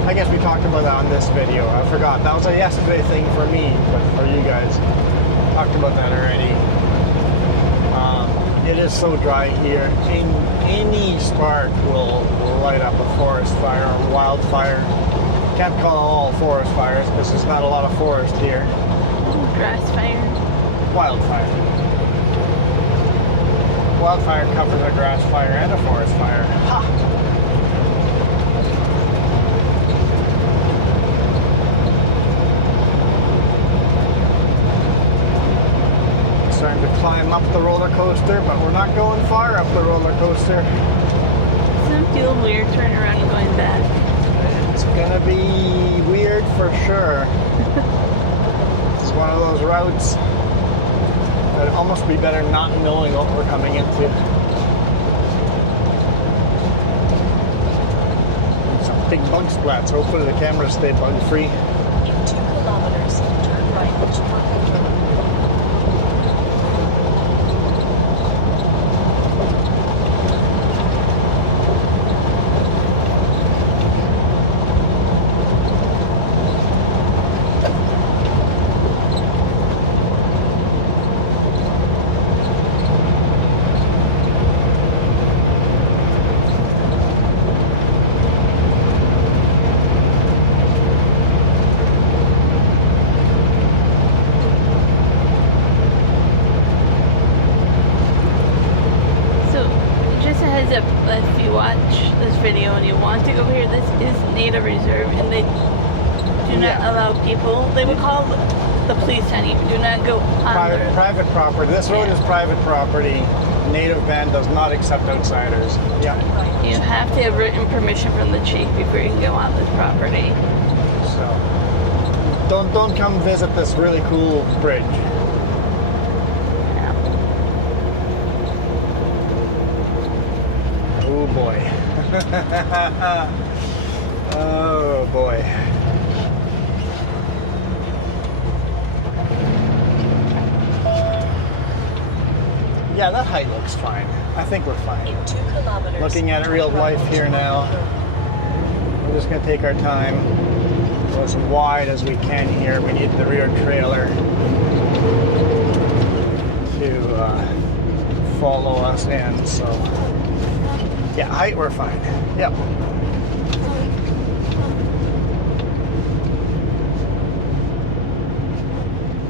I guess we talked about that on this video. I forgot. That was a yesterday thing for me, but for you guys. Talked about that already. It is so dry here. Any spark will light up a forest fire or wildfire. Can't call them all forest fires because there's not a lot of forest here. Grass fire. Wildfire. Wildfire covers a grass fire and a forest fire. Ha! Starting to climb up the roller coaster, but we're not going far up the roller coaster. Doesn't it feel weird turning around and going back? It's gonna be weird for sure. This is one of those routes that it'd almost be better not knowing what we're coming into. Some big bug splats. Hopefully the cameras stay bug free. In 2 kilometers, turn right onto Culvert Road. If you watch this video and you want to go here, this is native reserve, and they do not allow people. They would call the police on you. Do not go on private property. This road is private property. Native band does not accept outsiders. Yeah. You have to have written permission from the chief before you can go on this property. So don't come visit this really cool bridge. Oh boy. Oh boy. Yeah, that height looks fine. I think we're fine. In 2 kilometers. Looking at it real life here now. We're just gonna take our time. Go as wide as we can here. We need the rear trailer to follow us in, so. Yeah, height, we're fine. Yep.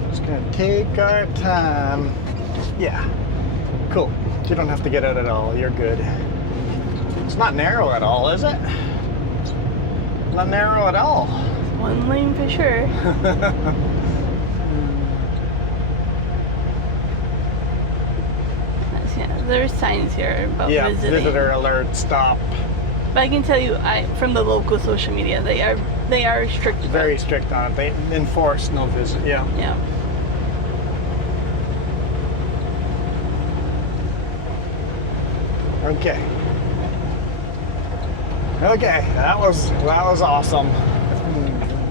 Just gonna take our time. Yeah. Cool. You don't have to get out at all. You're good. It's not narrow at all, is it? Not narrow at all. One lane for sure. There's signs here about visiting. Visitor alert, stop. But I can tell you, from the local social media, they are strict. Very strict on it. They enforce no visit. Yeah. Yeah. Okay. Okay, that was awesome.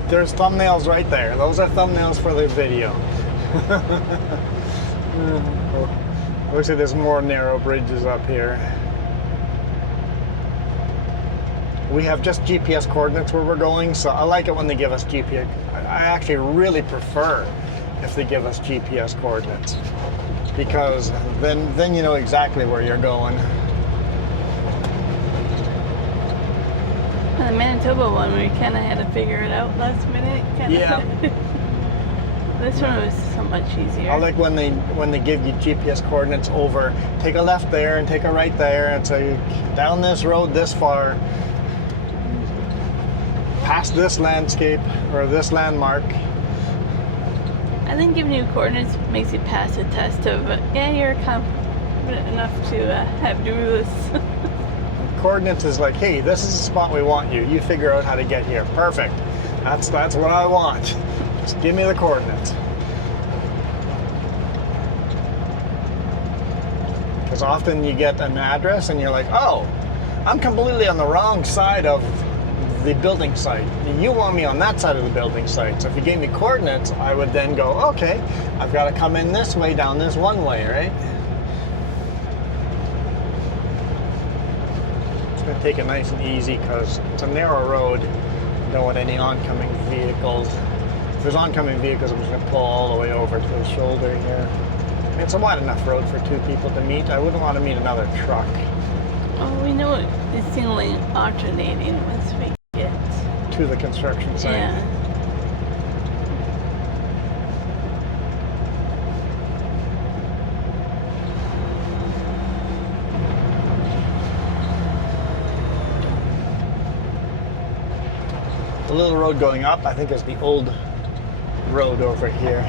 There's thumbnails right there. Those are thumbnails for the video. Looks like there's more narrow bridges up here. We have just GPS coordinates where we're going, so I like it when they give us GPS. I actually really prefer if they give us GPS coordinates, because then you know exactly where you're going. The Manitoba one, we kind of had to figure it out last minute. Yeah. This one was so much easier. I like when they give you GPS coordinates over, take a left there and take a right there, and say down this road this far, past this landscape or this landmark. I think giving you coordinates makes you pass the test of, yeah, you're confident enough to have do this. Coordinates is like, hey, this is the spot we want you. You figure out how to get here. Perfect. That's what I want. Just give me the coordinates. Because often you get an address and you're like, oh, I'm completely on the wrong side of the building site. You want me on that side of the building site. So if you gave me coordinates, I would then go, okay, I've got to come in this way, down this one way, right? It's going to take it nice and easy because it's a narrow road. Don't want any oncoming vehicles. If there's oncoming vehicles, I'm just going to pull all the way over to the shoulder here. It's a wide enough road for two people to meet. I wouldn't want to meet another truck. Oh, we know it's single lane alternating once we get. To the construction site. Yeah. The little road going up, I think, is the old road over here.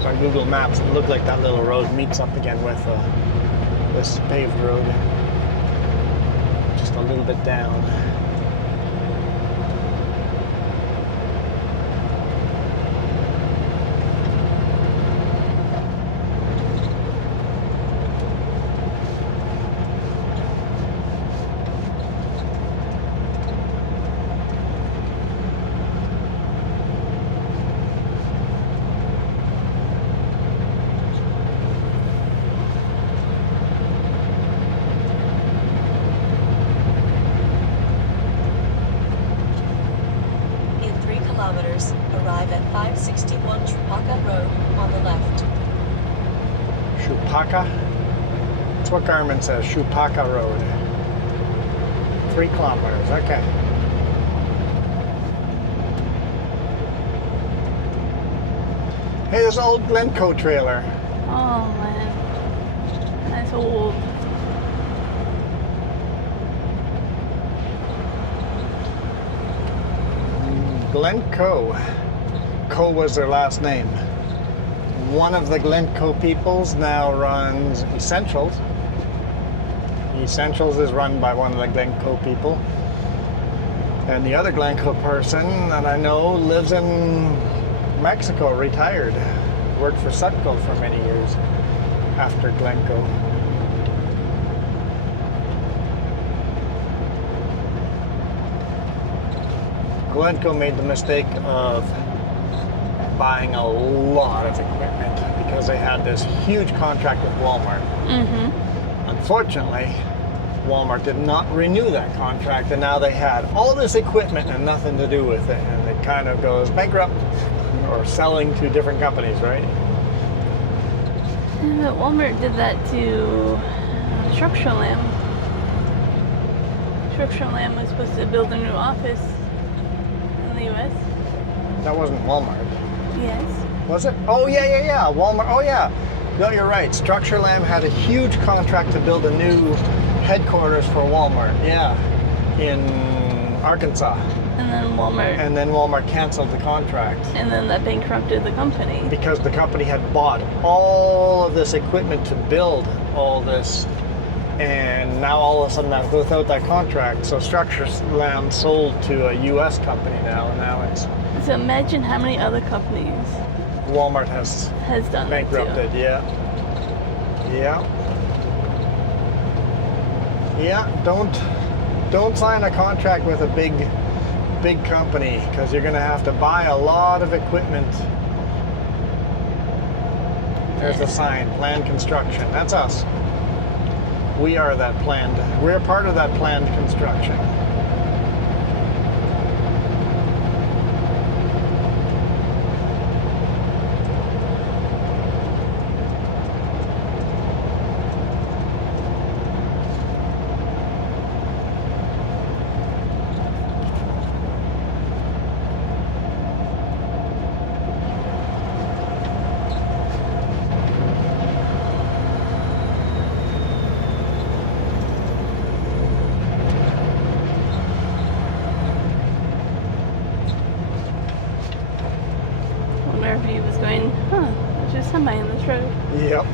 So on Google Maps, it looked like that little road meets up again with this paved road. Just a little bit down. Arrive at 561 Chupaka Road on the left. Chupaka? That's what Garmin says, Chupaka Road. 3 kilometers, okay. Hey, there's an old Glencoe trailer. Oh man, that's old. Glencoe. Coe was their last name. One of the Glencoe peoples now runs Essentials. Essentials is run by one of the Glencoe people. And the other Glencoe person that I know lives in Mexico, retired. Worked for Sutco for many years after Glencoe. Glencoe made the mistake of buying a lot of equipment because they had this huge contract with Walmart. Mm-hmm. Unfortunately, Walmart did not renew that contract, and now they had all this equipment and nothing to do with it, and it kind of goes bankrupt or selling to different companies, right? But Walmart did that to Structurlam. Structurlam was supposed to build a new office in the U.S. That wasn't Walmart. Yes. Was it? Oh, yeah. Walmart. Oh, yeah. No, you're right. Structurlam had a huge contract to build a new headquarters for Walmart. Yeah. In Arkansas. And then Walmart canceled the contract. And then that bankrupted the company. Because the company had bought all of this equipment to build all this. And now all of a sudden, without that contract, so Structurlam sold to a U.S. company now, and now it's... So imagine how many other companies Walmart has done bankrupted, that too. Yeah, don't sign a contract with a big company, because you're going to have to buy a lot of equipment. There's a sign, planned construction. That's us. We are that planned. We're part of that planned construction. He was going, there's just somebody on this road. Yep.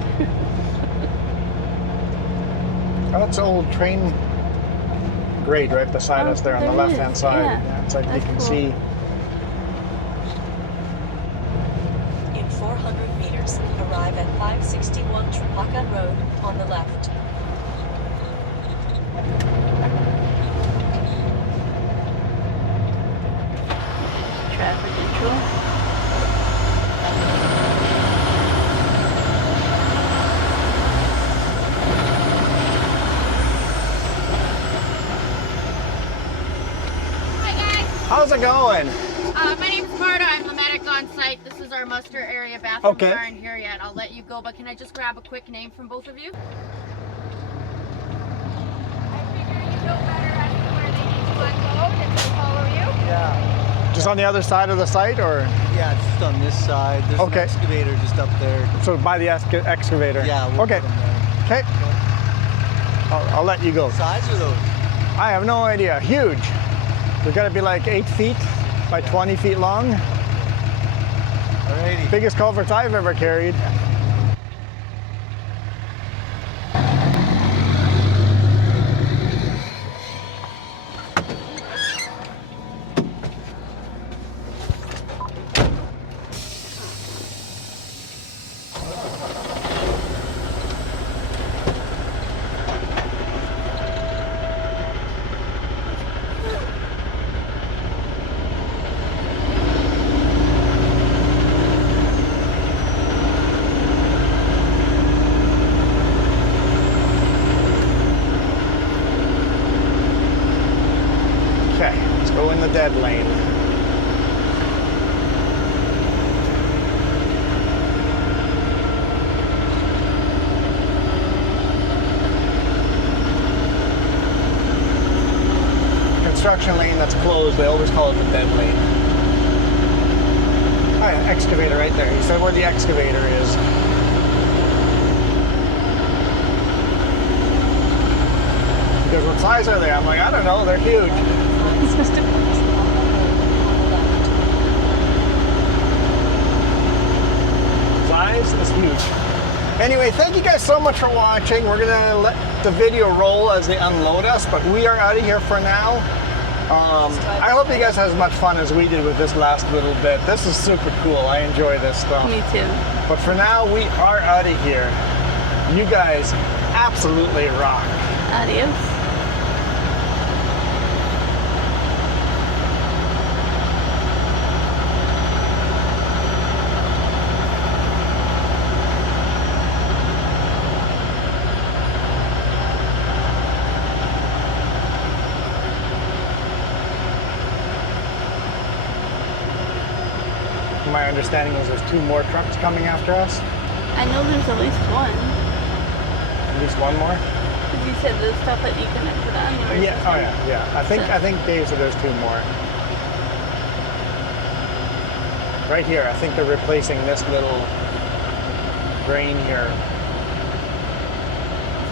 That's old train grade right beside us there on the left-hand side. Yeah. It's like you can see. In 400 meters, arrive at 561 Chupaka Road on the left. Traffic control. How's it going? My name's Marta. I'm the medic on on site. This is our muster area. Bathrooms Okay. aren't here yet. I'll let you go, but can I just grab a quick name from both of you? I figure you know better as to where they need to unload and they'll follow you. Yeah, Just on the other side of the site, or? yeah, it's just on this side. There's Okay. an excavator just up there. So by the excavator? Yeah, we'll Okay. put them there. Okay. I'll let you go. What size are those? I have no idea. Huge. They're gonna be like 8 feet by 20 feet long. Alrighty. Biggest culverts I've ever carried. Okay, let's go in the dead lane. Construction lane that's closed, they always call it the dead lane. Oh yeah, excavator right there. He said where the excavator is. Because what size are they? I'm like, I don't know, they're huge. Size is huge. Anyway, thank you guys so much for watching. We're gonna let the video roll as they unload us, but we are out of here for now. I hope you guys had as much fun as we did with this last little bit. This is super cool. I enjoy this stuff. Me too. But for now, we are out of here. You guys absolutely rock. Adios. My understanding was there's 2 more trucks coming after us. I know there's at least one. At least one more. Because you said the stuff that you couldn't put on. Or Yeah. Oh yeah. Yeah. I think Dave said there's 2 more. Right here. I think they're replacing this little drain here.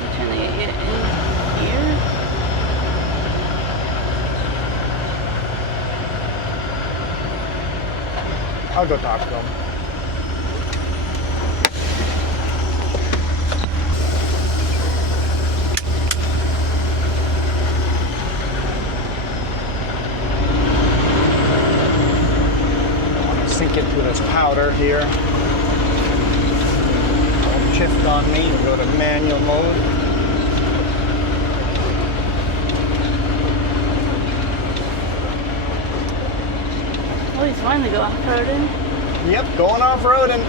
I'm trying to get you in here. I'll go talk to them. I want to sink into this powder here. Don't shift on me. Go to manual mode. Oh, he's finally going off-roading. Yep, going off-roading.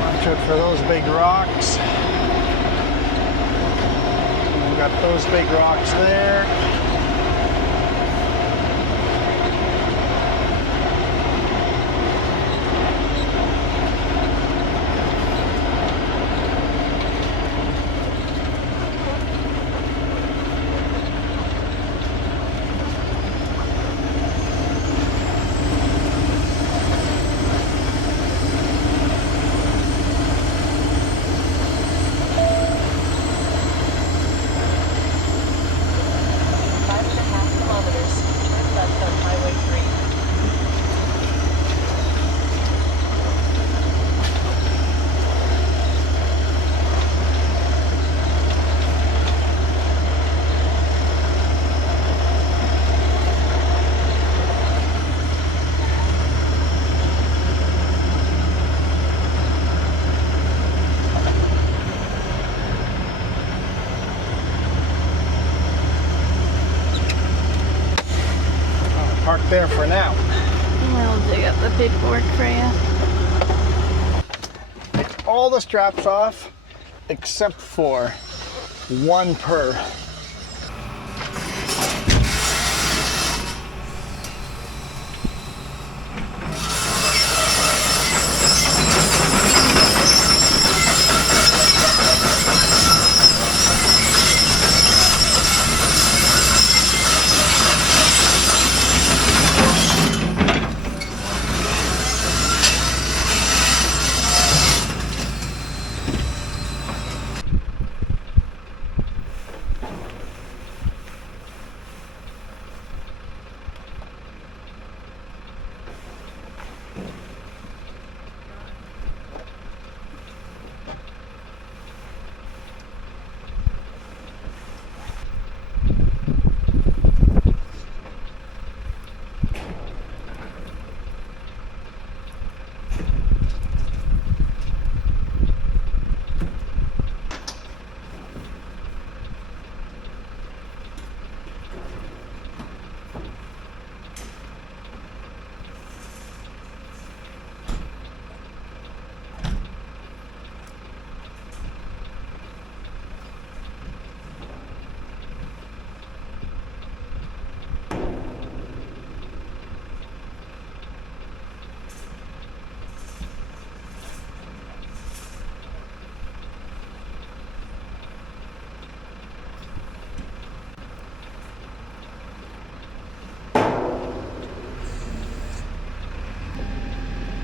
Watch out for those big rocks. We've got those big rocks there. Park there for now. I'll dig up the paperwork for you. Take all the straps off except for one per.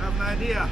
Have an idea.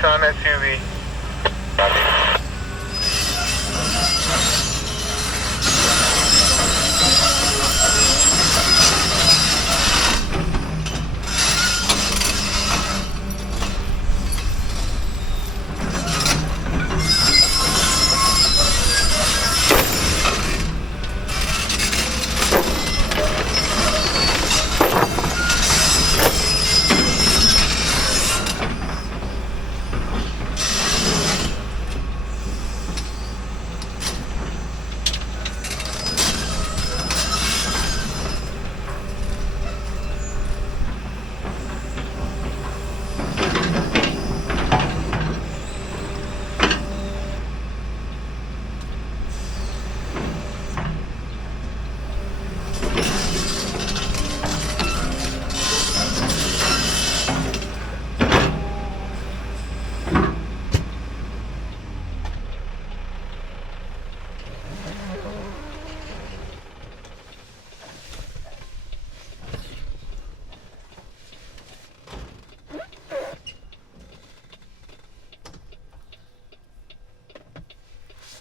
ton SUV. Copy.